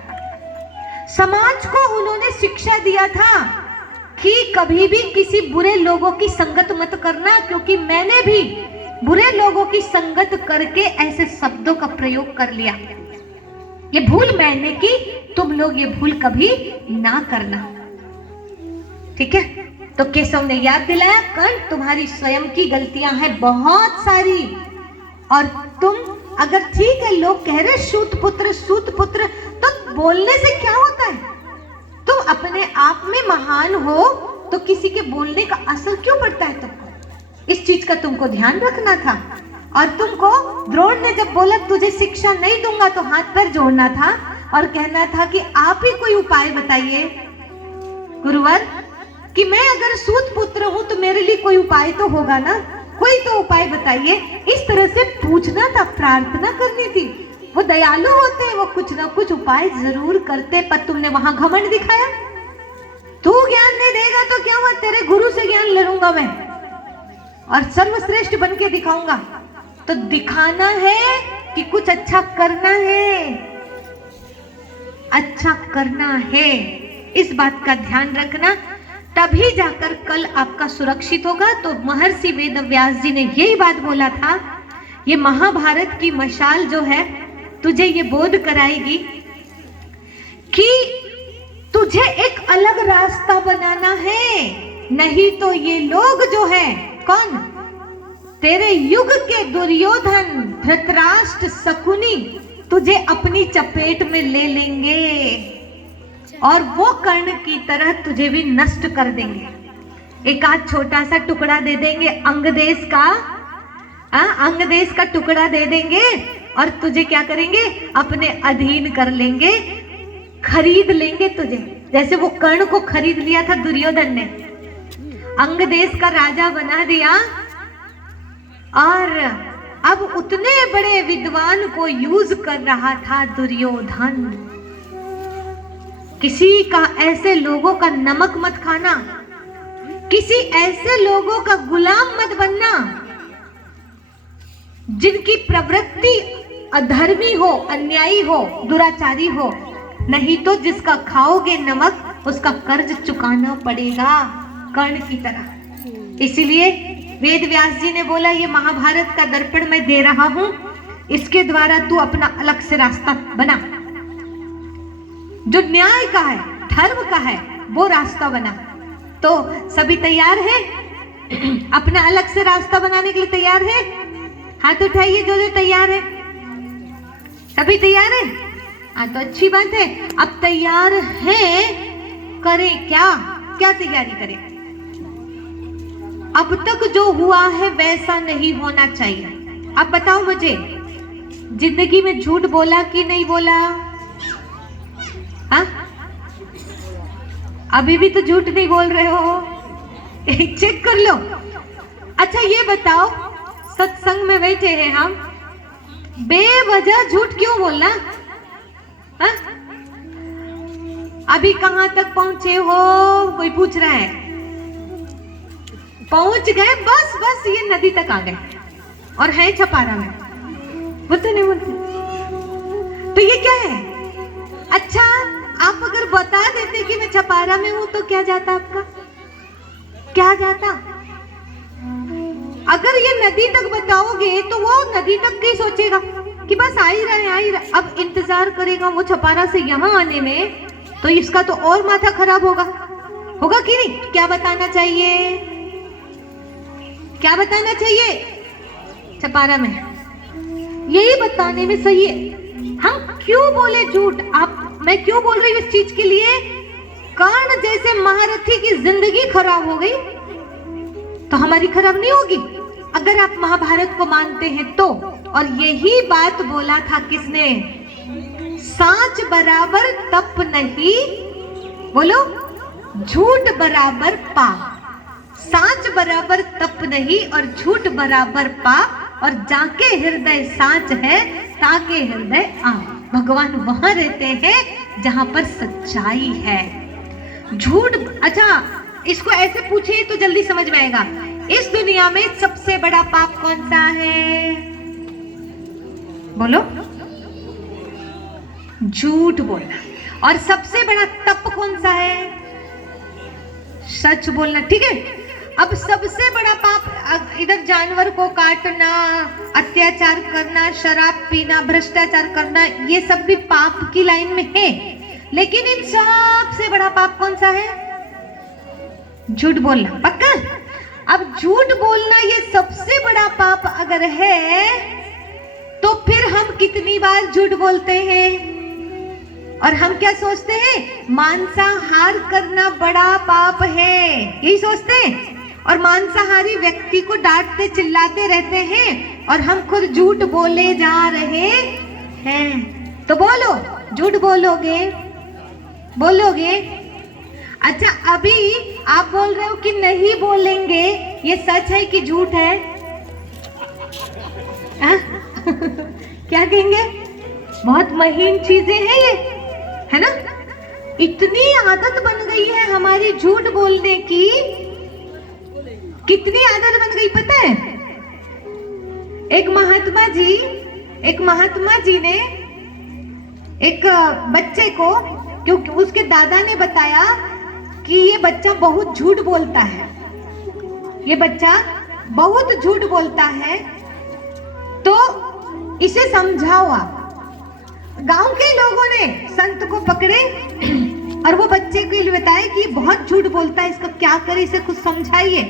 समाज को उन्होंने शिक्षा दिया था कि कभी भी किसी बुरे लोगों की संगत मत करना, क्योंकि मैंने भी बुरे लोगों की संगत करके ऐसे शब्दों का प्रयोग कर लिया। ये भूल मैंने की, तुम लोग ये भूल कभी ना करना, ठीक है। तो केशव ने याद दिलाया, कर्ण तुम्हारी स्वयं की गलतियां हैं बहुत सारी, और तुम अगर ठीक है लोग कह रहे सूत पुत्र, तो बोलने से क्या होता है? तुम अपने आप में महान हो तो किसी के बोलने का असर क्यों पड़ता है तुमको? इस चीज का तुमको ध्यान रखना था। और तुमको द्रोण ने जब बोला तुझे शिक्षा नहीं दूंगा, तो हाथ पैर जोड़ना था और कहना था कि आप ही कोई उपाय बताइए गुरुवर, कि मैं अगर सूत पुत्र हूं तो मेरे लिए कोई उपाय तो होगा ना, कोई तो उपाय बताइए। इस तरह से पूछना था, प्रार्थना करनी थी। वो दयालु होते हैं, वो कुछ ना कुछ उपाय जरूर करते, पर तुमने वहां घमंड दिखाया। तू ज्ञान नहीं देगा तो क्या हुआ, तेरे गुरु से ज्ञान ले लूंगा मैं और सर्वश्रेष्ठ बन के दिखाऊंगा। तो दिखाना है कि कुछ अच्छा करना है, अच्छा करना है, इस बात का ध्यान रखना, तभी जाकर कल आपका सुरक्षित होगा। तो महर्षि वेदव्यास जी ने यही बात बोला था, ये महाभारत की मशाल जो है तुझे ये बोध कराएगी कि तुझे एक अलग रास्ता बनाना है, नहीं तो ये लोग जो है, कौन, तेरे युग के दुर्योधन, धृतराष्ट्र, शकुनी तुझे अपनी चपेट में ले लेंगे और वो कर्ण की तरह तुझे भी नष्ट कर देंगे। एक आध छोटा सा टुकड़ा दे देंगे अंग देश का, अंग देश का टुकड़ा दे देंगे और तुझे क्या करेंगे, अपने अधीन कर लेंगे, खरीद लेंगे तुझे। जैसे वो कर्ण को खरीद लिया था दुर्योधन ने, अंग देश का राजा बना दिया। और अब उतने बड़े विद्वान को यूज कर रहा था दुर्योधन। किसी का ऐसे लोगों का नमक मत खाना, किसी ऐसे लोगों का गुलाम मत बनना जिनकी प्रवृत्ति अधर्मी हो, अन्यायी हो, दुराचारी हो। नहीं तो जिसका खाओगे नमक उसका कर्ज चुकाना पड़ेगा, कर्ण की तरह। इसीलिए वेद व्यास जी ने बोला ये महाभारत का दर्पण मैं दे रहा हूं, इसके द्वारा तू अपना अलग से रास्ता बना, जो न्याय का है, धर्म का है, वो रास्ता बना। तो सभी तैयार हैं अपना अलग से रास्ता बनाने के लिए? तैयार है? हाथ उठाइए जो तैयार है। सभी तैयार है? हाँ, तो अच्छी बात है। अब तैयार हैं, करें क्या? क्या तैयारी करें? अब तक जो हुआ है वैसा नहीं होना चाहिए। अब बताओ मुझे, जिंदगी में झूठ बोला कि नहीं बोला? हाँ, अभी भी तो झूठ नहीं बोल रहे हो, चेक कर लो। अच्छा ये बताओ, सत्संग में बैठे हैं हम, बेवजह झूठ क्यों बोलना? हाँ? अभी कहां तक पहुंचे हो कोई पूछ रहा है? पहुंच गए, बस बस ये नदी तक आ गए और है छपारा में। बोलते नहीं बोलते? तो ये क्या है? अच्छा आप अगर बता देते कि मैं छपारा में हूं तो क्या जाता आपका? क्या जाता? अगर ये नदी तक बताओगे तो वो नदी तक की सोचेगा कि बस आ ही रहे, आ ही रहे। अब इंतजार करेगा वो छपारा से यहाँ आने में, तो इसका तो और माथा खराब होगा कि नहीं? क्या बताना चाहिए? क्या बताना चाहिए? छपारा में यही बताने में सही है। हम क्यों बोले झूठ? मैं क्यों बोल रही हूँ इस चीज के लिए? कर्ण जैसे महारथी की जिंदगी खराब हो गई तो हमारी खराब नहीं होगी अगर आप महाभारत को मानते हैं तो। और यही बात बोला था किसने? सांच बराबर तप नहीं, बोलो, झूठ बराबर पाप। सांच बराबर तप नहीं और झूठ बराबर पाप। और जाके हृदय सांच है ताके हृदय आप। भगवान वहां रहते हैं जहां पर सच्चाई है। झूठ, अच्छा इसको ऐसे पूछे तो जल्दी समझ में आएगा। इस दुनिया में सबसे बड़ा पाप कौन सा है? बोलो। झूठ बोलना। और सबसे बड़ा तप कौन सा है? सच बोलना। ठीक है, अब सबसे बड़ा पाप इधर जानवर को काटना, अत्याचार करना, शराब पीना, भ्रष्टाचार करना, ये सब भी पाप की लाइन में है। लेकिन इन सबसे बड़ा पाप कौन सा है? झूठ बोलना। पक्का? अब झूठ बोलना ये सबसे बड़ा पाप अगर है तो फिर हम कितनी बार झूठ बोलते हैं? और हम क्या सोचते हैं? मांसाहार करना बड़ा पाप है, यही सोचते हैं। और मांसाहारी व्यक्ति को डांटते चिल्लाते रहते हैं और हम खुद झूठ बोले जा रहे हैं। तो बोलो, झूठ बोलोगे? बोलोगे? अच्छा अभी आप बोल रहे हो कि नहीं बोलेंगे, ये सच है कि झूठ है? क्या कहेंगे? बहुत महीन चीजें हैं ये, है ना? इतनी आदत बन गई है हमारी झूठ बोलने की। कितनी आदत बन गई पता है? एक महात्मा जी ने एक बच्चे को, क्योंकि उसके दादा ने बताया कि ये बच्चा बहुत झूठ बोलता है, ये बच्चा बहुत झूठ बोलता है, तो इसे समझाओ आप। गांव के लोगों ने संत को पकड़े और वो बच्चे के लिए बताया कि ये बहुत झूठ बोलता है, इसका क्या करे, इसे कुछ समझाइए।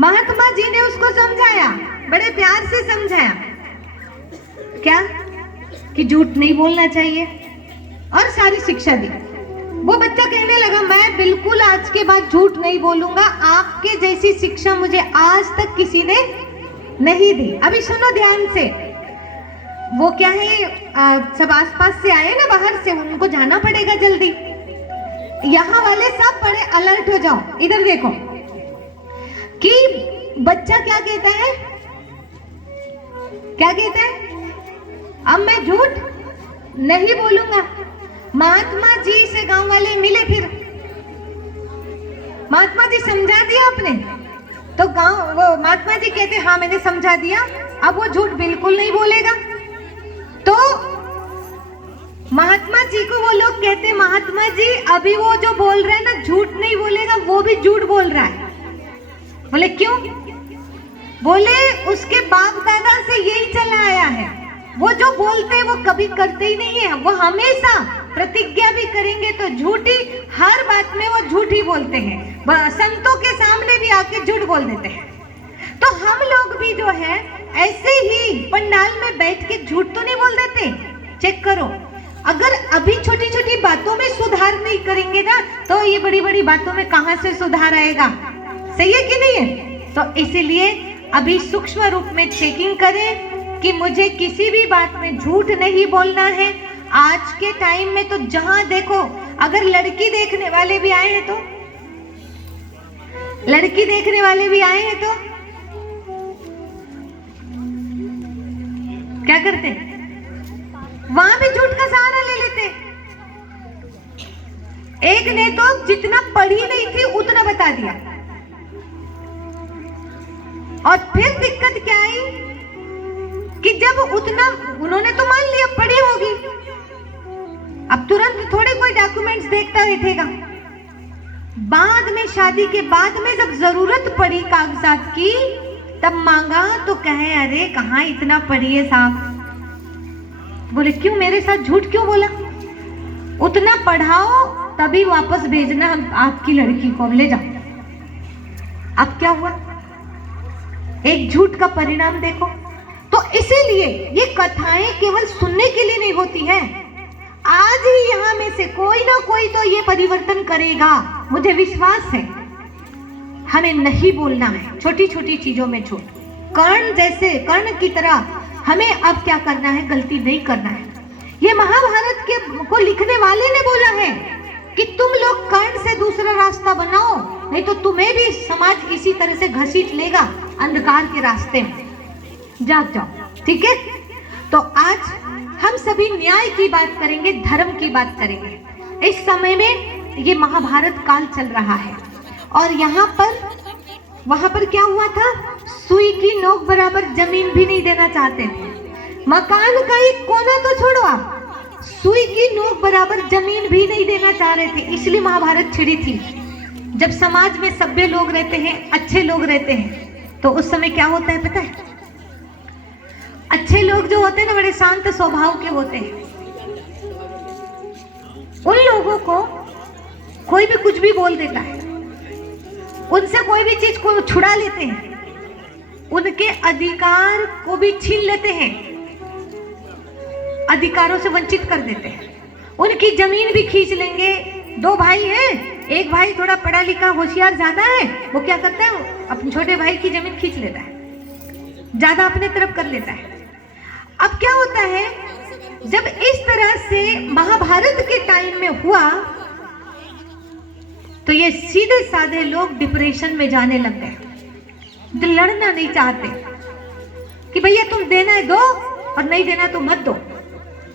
महात्मा जी ने उसको समझाया, बड़े प्यार से समझाया, क्या कि झूठ नहीं बोलना चाहिए, और सारी शिक्षा दी। वो बच्चा कहने लगा मैं बिल्कुल आज के बाद झूठ नहीं बोलूंगा, आपके जैसी शिक्षा मुझे आज तक किसी ने नहीं दी। अभी सुनो ध्यान से, वो क्या है, सब आसपास से आए ना बाहर से, उनको जाना पड़ेगा जल्दी। यहाँ वाले सब बड़े अलर्ट हो जाओ, इधर देखो कि बच्चा क्या कहता है, क्या कहता है, अब मैं झूठ नहीं बोलूंगा। महात्मा जी से गांव वाले मिले, फिर महात्मा जी समझा दिया आपने, तो गांव वो महात्मा जी कहते हाँ मैंने समझा दिया, अब वो झूठ बिल्कुल नहीं बोलेगा। तो महात्मा जी को वो लोग कहते महात्मा जी अभी वो जो बोल रहा है ना झूठ नहीं बोलेगा, वो भी झूठ बोल रहा है। बोले क्यों? बोले उसके बाप दादा से यही चला आया है, वो जो बोलते हैं वो कभी करते ही नहीं है, वो हमेशा प्रतिज्ञा भी करेंगे तो झूठी, हर बात में वो झूठ ही बोलते हैं, संतों के सामने भी आके झूठ बोल देते हैं। तो हम लोग भी जो है ऐसे ही पंडाल में बैठ के झूठ तो नहीं बोल देते। चेक करो, अगर अभी छोटी छोटी बातों में सुधार नहीं करेंगे ना तो ये बड़ी बड़ी बातों में कहां से सुधार आएगा? सही है कि नहीं है? तो इसीलिए अभी सूक्ष्म रूप में चेकिंग करें कि मुझे किसी भी बात में झूठ नहीं बोलना है। आज के टाइम में तो जहां देखो, अगर लड़की देखने वाले भी आए हैं तो, लड़की देखने वाले भी आए हैं तो क्या करते? वहां भी झूठ का सहारा ले लेते। एक ने तो जितना पढ़ी नहीं थी उतना बता दिया, और फिर दिक्कत क्या आई कि जब उतना उन्होंने तो मान लिया पढ़ी होगी, अब तुरंत थोड़े कोई डॉक्यूमेंट्स देखता देखेगा। बाद में शादी के बाद में जब जरूरत पड़ी कागजात की तब मांगा तो कहे अरे कहाँ इतना पढ़ी है साहब। बोले क्यों, मेरे साथ झूठ क्यों बोला? उतना पढ़ाओ तभी वापस भेजना हम आपकी लड़की को, ले जाओ। अब क्या हुआ, एक झूठ का परिणाम देखो। तो इसीलिए ये कथाएं केवल सुनने के लिए नहीं होती है, आज ही यहाँ में से कोई ना कोई तो ये परिवर्तन करेगा, मुझे विश्वास है। हमें नहीं बोलना है छोटी छोटी चीजों में झूठ। कर्ण जैसे, कर्ण की तरह हमें अब क्या करना है, गलती नहीं करना है। ये महाभारत के को लिखने वाले ने बोला है कि तुम लोग कर्ण से दूसरा रास्ता बनाओ, नहीं तो तुम्हें भी समाज इसी तरह से घसीट लेगा अंधकार के रास्ते में। जाग जाओ, ठीक है? तो आज हम सभी न्याय की बात करेंगे, धर्म की बात करेंगे। इस समय में ये महाभारत काल चल रहा है और यहाँ पर वहां पर क्या हुआ था, सुई की नोक बराबर जमीन भी नहीं देना चाहते थे। मकान का एक कोना तो छोड़ो आप, सुई की नोक बराबर जमीन भी नहीं देना चाह रहे थे। इसलिए महाभारत छिड़ी थी। जब समाज में सभ्य लोग रहते हैं, अच्छे लोग रहते हैं, तो उस समय क्या होता है पता है? अच्छे लोग जो होते हैं ना बड़े शांत स्वभाव के होते हैं। उन लोगों को कोई भी कुछ भी बोल देता है, उनसे कोई भी चीज को छुड़ा लेते हैं, उनके अधिकार को भी छीन लेते हैं, अधिकारों से वंचित कर देते हैं, उनकी जमीन भी खींच लेंगे। दो भाई हैं, एक भाई थोड़ा पढ़ा लिखा होशियार ज्यादा है, वो क्या करता है, अपने छोटे भाई की जमीन खींच लेता है, ज्यादा अपने तरफ कर लेता है। अब क्या होता है, जब इस तरह से महाभारत के टाइम में हुआ तो ये सीधे साधे लोग डिप्रेशन में जाने लग गए, लड़ना नहीं चाहते कि भैया तुम देना है दो और नहीं देना तो मत दो।